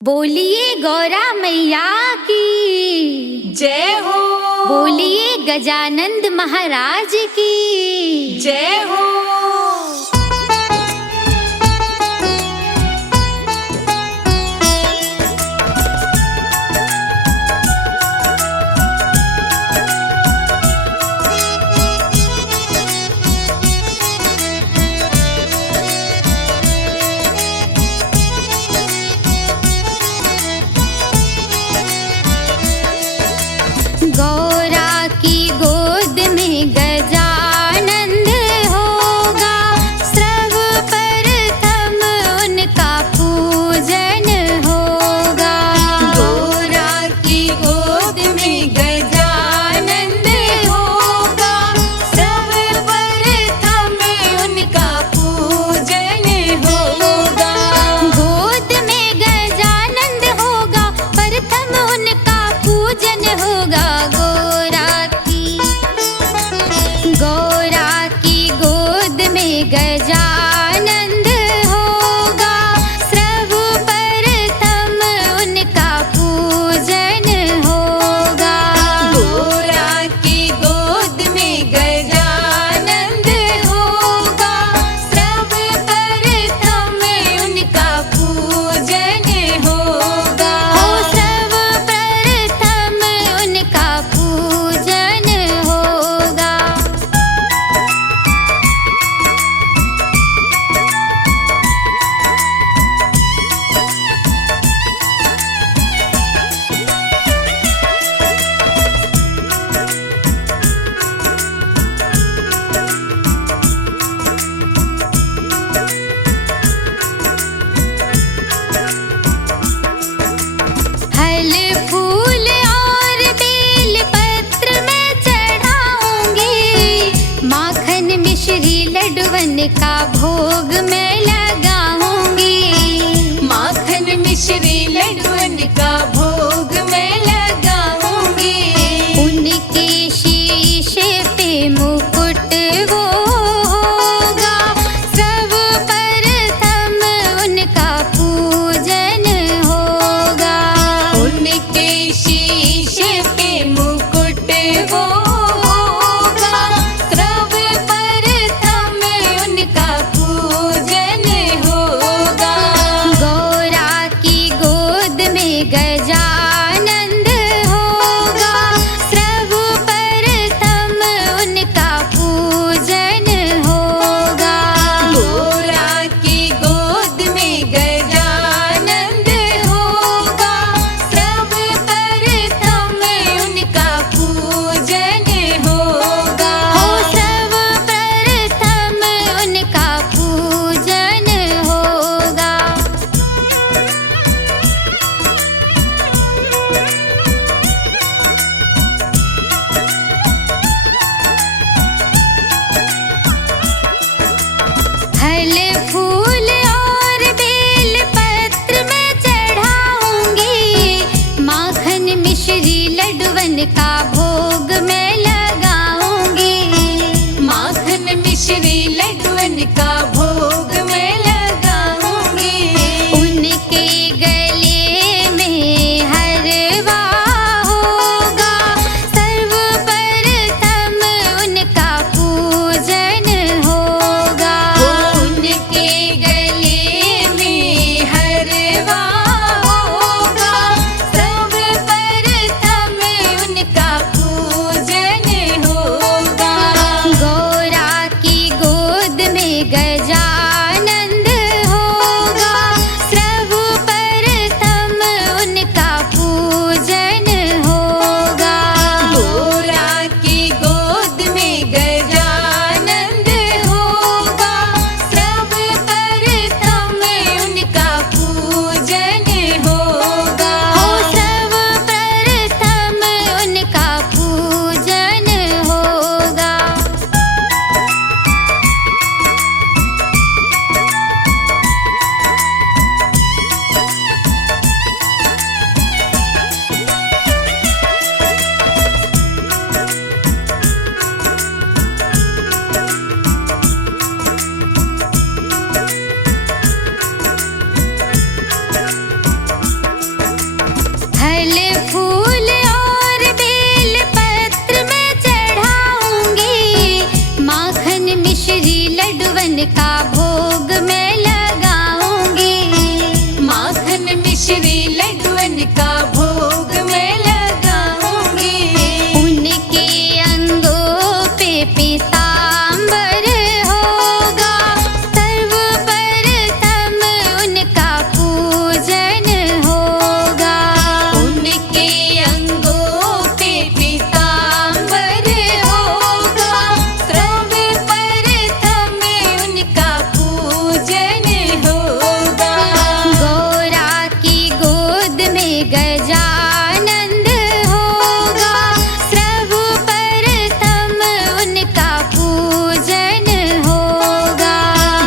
बोलिए गौरा मैया की जय हो। बोलिए गजानंद महाराज की जय हो। गौरा की गोद में गजानंद होगा, सर्वप्रथम उनका पूजन होगा। गौरा की गोद में गजानंद होगा, सर्वप्रथम उनका पूजन होगा। गोद में गजानंद होगा, प्रथम उनका पूजन होगा। गौरा की गोद में गजानंद होगा, सर्वप्रथम उनका पूजन होगा। गौरा की गोद में गजानंद होगा, सर्वप्रथम उनका पूजन होगा। हो सर्वप्रथम उनका पूजन होगा। फल फूल और बेल पत्र मैं चढ़ाऊंगी, माखन मिश्री लड्डुवन का भोग मैं लगाऊंगी। माखन मिश्री लड्डुअन का भोग मैं लगाऊंगी। उनके शीश पे मुकुट वो होगा, सर्वप्रथम उनका पूजन होगा। उनके शीश पे मुकुट वो होगा, सर्वप्रथम उनका पूजन का भोग मैं लगाऊंगी। माखन मिश्री लड्डुअन का भोग मैं लगाऊंगी। उनके अंगों पे पीतांबर होगा, सर्वप्रथम उनका पूजन होगा। उनके अंगों पे पीतांबर होगा, सर्वप्रथम उनका पूजन होगा। गौरा की गोद में गजानंद होगा, सर्वप्रथम उनका पूजन होगा।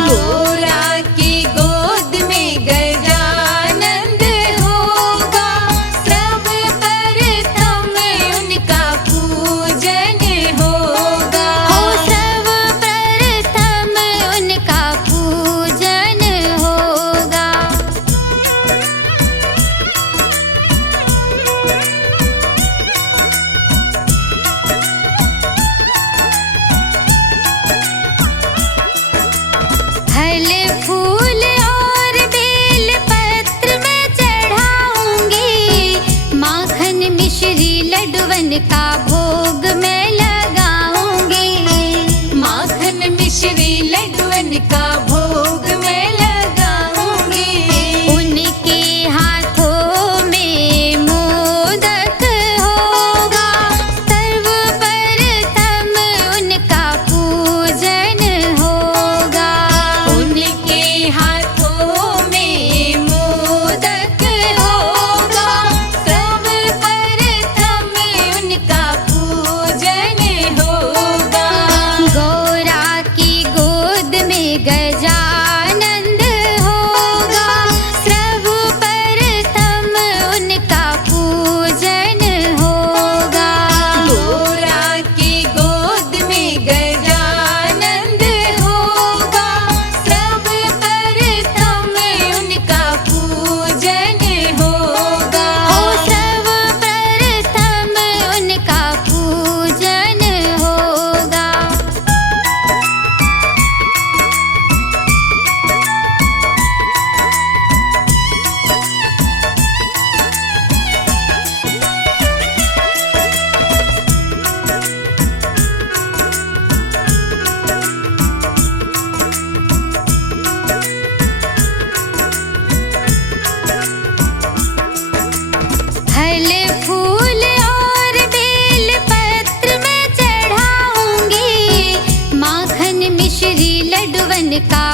गौरा की गोद में गजानंद होगा, सर्वप्रथम उनका पूजन होगा। हो सर्वप्रथम उनका पूजन होगा। फल फूल और बेल पत्र मैं चढ़ाऊंगी, माखन मिश्री लड्डुअन का भोग मैं लगाऊंगी। माखन मिश्री लड्डुअन का भोग मैं लगाऊंगी। उनके हाथों में मोदक होगा, सर्वप्रथम उनका पूजन होगा। उनके हाथों में मोदक होगा, सर्वप्रथम उनका पूजन होगा। गौरा की गोद में गजानंद होगा, सर्वप्रथम उनका पूजन होगा। गौरा की गोद में गजानंद होगा, सर्वप्रथम उनका पूजन होगा। हो सर्वप्रथम उनका पूजन होगा। फल फूल और बेल पत्र मैं चढ़ाऊंगी, माखन मिश्री लड्डुअन का